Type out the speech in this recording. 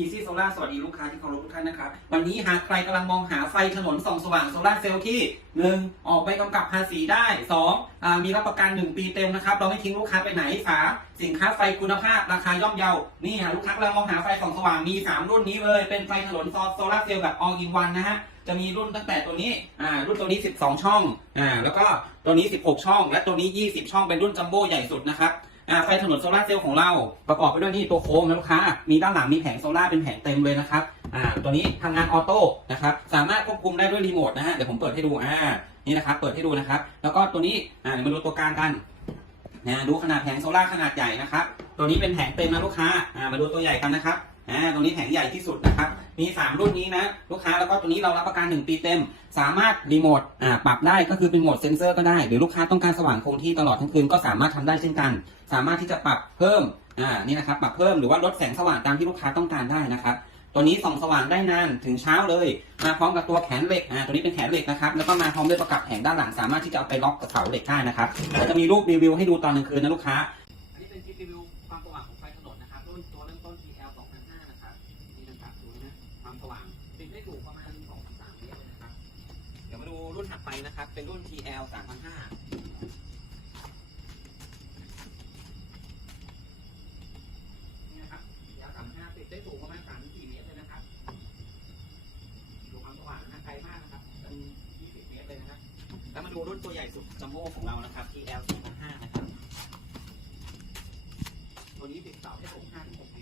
Easy Solar สวัสดีลูกค้าที่เคารพทุกท่านนะครับ วันนี้หากใครกำลังมองหาไฟถนนส่องสว่างโซล่าเซลล์ที่ 1. ออกใบกำกับภาษีได้ 2. อ่ามีรับประกัน 1 ปีเต็มนะครับ เราไม่ทิ้งลูกค้าไปไหนสาสินค้าไฟคุณภาพราคาย่อมเยา นี่ฮะลูกค้ากำลังมองหาไฟส่องสว่างมี 3 รุ่นนี้เลย เป็นไฟถนนโซล่าเซลล์แบบ all in one นะฮะจะมีรุ่นตั้งแต่ตัวนี้ อ่า รุ่นตัวนี้ 12 ช่อง อ่า แล้วก็ตัวนี้ 16 ช่อง และตัวนี้ 20 ช่อง เป็นรุ่นจัมโบ้ใหญ่สุดนะครับ อ่าไฟถนนโซลาเซลล์ของเราประกอบไปด้วยนี่ตัวโค้งนะลูกค้ามีด้านหลังมีแผงโซลาเป็นแผงเต็มเลยนะครับอ่าตัวนี้ทำงานออโต้นะครับสามารถควบคุมได้ด้วยรีโมทนะฮะเดี๋ยวผมเปิดให้ดูอ่านี่นะครับเปิดให้ดูนะครับ แล้วก็ตัวนี้อ่าเดี๋ยวมาดูตัวกลางกันนะดูขนาดแผงโซลาขนาดใหญ่นะครับตัวนี้เป็นแผงเต็มนะลูกค้าอ่ามาดูตัวใหญ่กันนะครับ อ่าตัวนี้แผงใหญ่ที่สุดนะครับ มี 3 รุ่นนี้นะ ลูกค้าแล้วก็ตัวนี้เรารับประกัน 1 ปีเต็ม สามารถรีโมทอ่าปรับได้ก็คือเป็นโหมดเซนเซอร์ก็ได้ หรือลูกค้าต้องการสว่างคงที่ตลอดทั้งคืนก็สามารถทำได้เช่นกัน สามารถที่จะปรับเพิ่มอ่านี่นะครับปรับเพิ่มหรือว่าลดแสงสว่างตามที่ลูกค้าต้องการได้นะครับตัวนี้ส่องสว่างได้นานถึงเช้าเลย มาพร้อมกับตัวแขนเหล็กอ่าตัวนี้เป็นแขนเหล็กนะครับแล้วก็มาพร้อมด้วยประกับแผงด้านหลัง สามารถที่จะเอาไปล็อกกับเสาเหล็กได้นะครับเดี๋ยวจะมีรูปรีวิวให้ดูตอนกลางคืนนะลูกค้า นะครับ เป็นรุ่น TL 3005นี่นะครับ TL 3005ติดได้สูงประมาณ3-4เมตรเลยนะครับดูความสว่างนะไกลมากนะครับเป็น20เมตรเลยนะครับ แล้วมาดูรุ่นตัวใหญ่สุดจัมโบ้ของเรานะครับ TL 4005นะครับ ตัวนี้ติดเสาแค่ตรง5-6